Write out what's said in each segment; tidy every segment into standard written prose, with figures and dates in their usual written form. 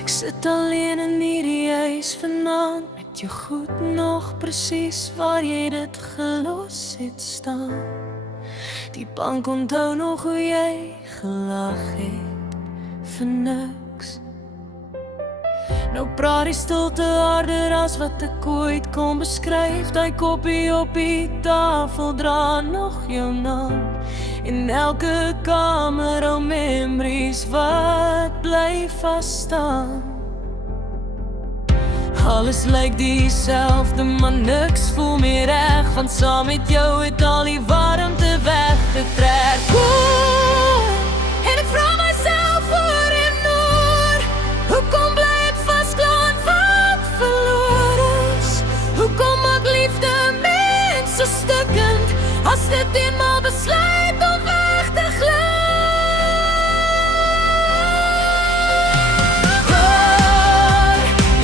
Ek sit alleen in hierdie huis vanaand, met jou goed nog presies waar jy dit gelos het staan. Die bank onthou nog hoe jy gelag het vir niks. Nou praat die stilte harder as wat ek ooit kon beskryf. Die koppie op die tafel dra nog jou naam. In elke kamer hou memories wat bly vasstaan. Alles lyk dieselfde, maar niks voel meer reg, want saam met jou het al die warmte weggetrek. En ek vra myself oor en oor, hoekom bly ek vasklaan wat verloor is? Hoekom maak liefde mens so stukkend, as dit eenmaal besluit om weg te gly?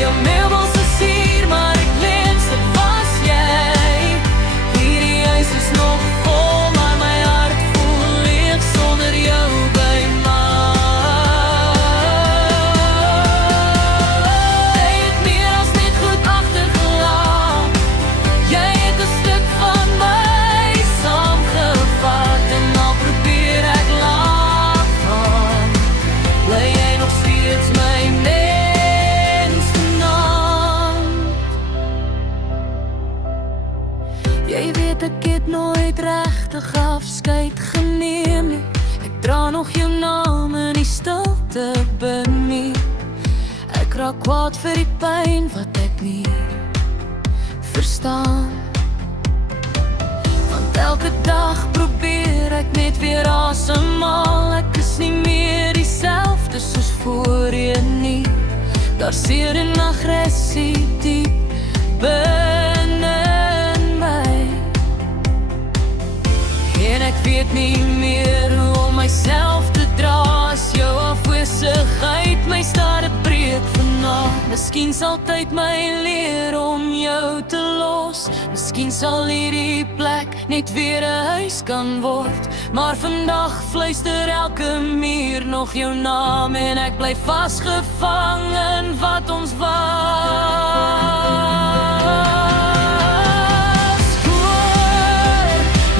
Jou meubels is hier, maar ek wens dit was jy. Hierdie huis is nog vol, maar my hart voel leeg sonder jou by my. Jy het meer as net goed agtergelaat. Jy het 'n stuk van my saamgevat, en al probeer ek laat gaan, bly jy nog steeds my mens vanaand. Jy weet ek het nooit regtig afskeid geneem nie. Ek dra nog jou naam in die stilte binne my. Ek raak kwaad vir die pyn wat ek nie verstaan. Want elke dag probeer ek net weer asemhaal. Ek is nie meer dieselfde soos voorheen nie. Daar seer en aggressie diep binne in my. En ek weet nie meer hoe om myself te dra, as jou afwesigheid my stare breek vanaand. Miskien sal tyd my leer om jou te los. Miskien sal hierdie plek net weer 'n huis kan word. Maar vandag fluister elke muur nog jou naam, en ek bly vasgevang in wat ons was.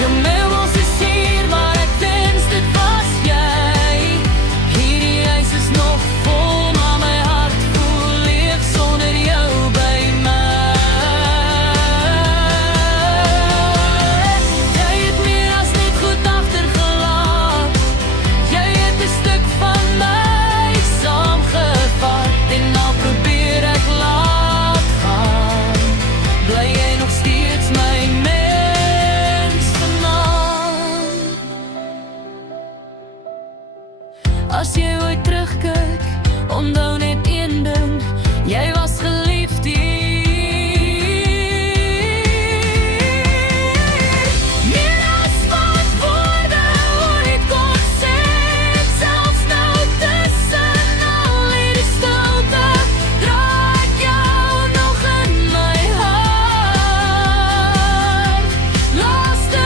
Jou meubels is hier, maar ek wens dit was jy. Hierdie huis is nog vol, maar my hart voel leeg sonder jou by my. Jy het meer as net goed agtergelaat. Jy het 'n stuk van my saamgevat, en al probeer ek laat gaan, bly jy nog steeds my mens vanaand. As jy ooit terugkyk, onthou net een ding, jy was geliefd hier. Meer as wat woorde ooit kon sê, selfs nou tussen al hierdie stilte, dra ek jou nog in my hart. Laaste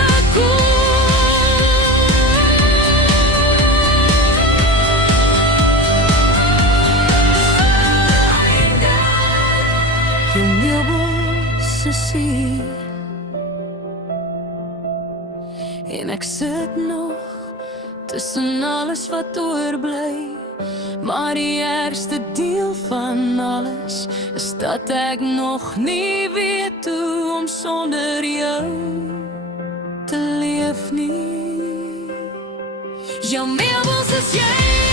jou meubels is hier, en ek sit nog tussen alles wat oorbly. Maar die ergste deel van alles is dat ek nog nie weet hoe om sonder jou te leef nie. Jou meubels is jy.